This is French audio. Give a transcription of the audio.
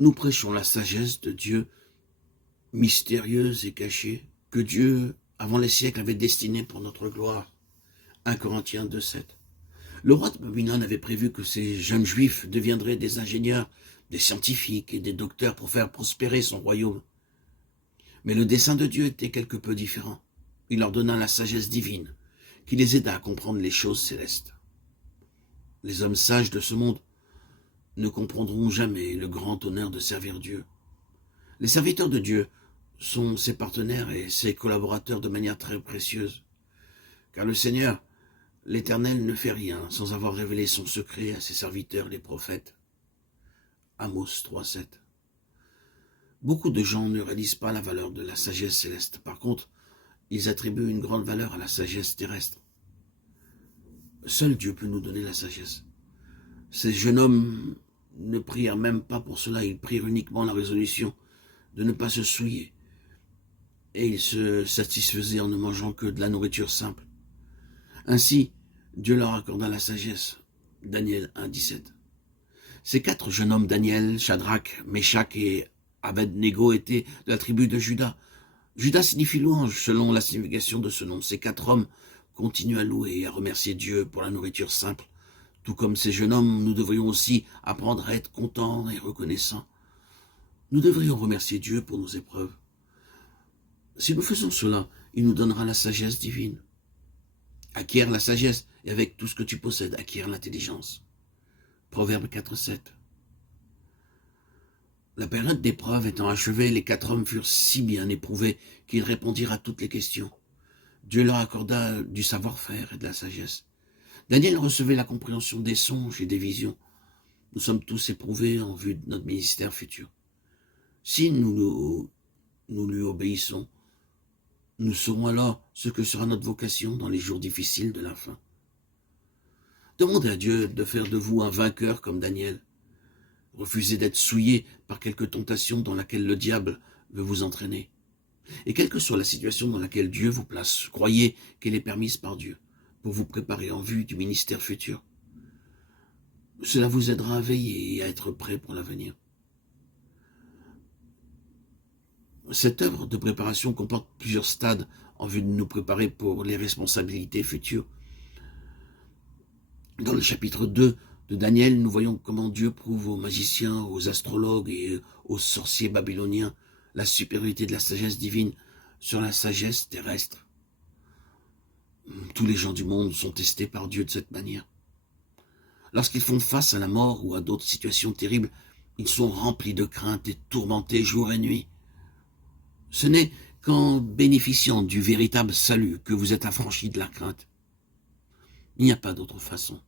Nous prêchons la sagesse de Dieu, mystérieuse et cachée, que Dieu, avant les siècles, avait destinée pour notre gloire. 1 Corinthiens 2,7. Le roi de Babylone avait prévu que ces jeunes juifs deviendraient des ingénieurs, des scientifiques et des docteurs pour faire prospérer son royaume. Mais le dessein de Dieu était quelque peu différent. Il leur donna la sagesse divine, qui les aida à comprendre les choses célestes. Les hommes sages de ce monde ne comprendront jamais le grand honneur de servir Dieu. Les serviteurs de Dieu sont ses partenaires et ses collaborateurs de manière très précieuse, car le Seigneur, l'Éternel, ne fait rien sans avoir révélé son secret à ses serviteurs les prophètes. Amos 3,7. Beaucoup de gens ne réalisent pas la valeur de la sagesse céleste. Par contre, ils attribuent une grande valeur à la sagesse terrestre. Seul Dieu peut nous donner la sagesse. Ces jeunes hommes ne prièrent même pas pour cela, ils prirent uniquement la résolution de ne pas se souiller. Et ils se satisfaisaient en ne mangeant que de la nourriture simple. Ainsi, Dieu leur accorda la sagesse. Daniel 1,17. Ces 4 jeunes hommes, Daniel, Shadrach, Meshach et Abed-Nego, étaient de la tribu de Juda. Juda signifie louange, selon la signification de ce nom. Ces 4 hommes continuent à louer et à remercier Dieu pour la nourriture simple. Tout comme ces jeunes hommes, nous devrions aussi apprendre à être contents et reconnaissants. Nous devrions remercier Dieu pour nos épreuves. Si nous faisons cela, il nous donnera la sagesse divine. Acquiert la sagesse, et avec tout ce que tu possèdes, acquiert l'intelligence. Proverbe 4,7. La période d'épreuve étant achevée, les 4 hommes furent si bien éprouvés qu'ils répondirent à toutes les questions. Dieu leur accorda du savoir-faire et de la sagesse. Daniel recevait la compréhension des songes et des visions. Nous sommes tous éprouvés en vue de notre ministère futur. Si nous lui obéissons, nous saurons alors ce que sera notre vocation dans les jours difficiles de la fin. Demandez à Dieu de faire de vous un vainqueur comme Daniel. Refusez d'être souillé par quelque tentation dans laquelle le diable veut vous entraîner. Et quelle que soit la situation dans laquelle Dieu vous place, croyez qu'elle est permise par Dieu pour vous préparer en vue du ministère futur. Cela vous aidera à veiller et à être prêt pour l'avenir. Cette œuvre de préparation comporte plusieurs stades en vue de nous préparer pour les responsabilités futures. Dans le chapitre 2 de Daniel, nous voyons comment Dieu prouve aux magiciens, aux astrologues et aux sorciers babyloniens la supériorité de la sagesse divine sur la sagesse terrestre. Tous les gens du monde sont testés par Dieu de cette manière. Lorsqu'ils font face à la mort ou à d'autres situations terribles, ils sont remplis de crainte et tourmentés jour et nuit. Ce n'est qu'en bénéficiant du véritable salut que vous êtes affranchis de la crainte. Il n'y a pas d'autre façon.